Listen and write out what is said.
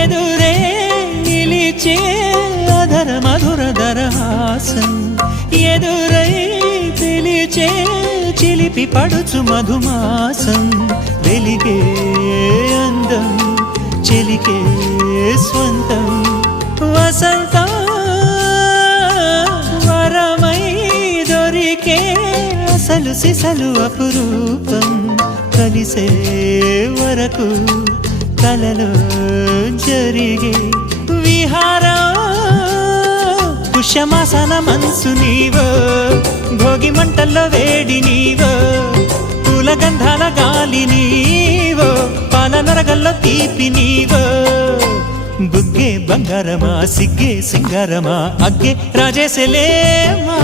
ఎదురే నిలిచే అధర మధుర దరహాసం ఎదురై పిలిచే చిలిపి పడుచు మధుమాసం వెలిగే అందం చెలికే స్వంతం వసంతం వరమై దొరికే అసలు సిసలు అపురూపం కలిసే వరకు కలలో జరిగే విహారం పుష్యమాసన మనసు నీవో భోగి మంటల్లో వేడి నీవో పూల గంధాల గాలి నీవో పాల నరగల్లో తీపి నీవో బుగ్గే బంగారమా సిగ్గే సింగారమా అగ్గే రాజేసలేమా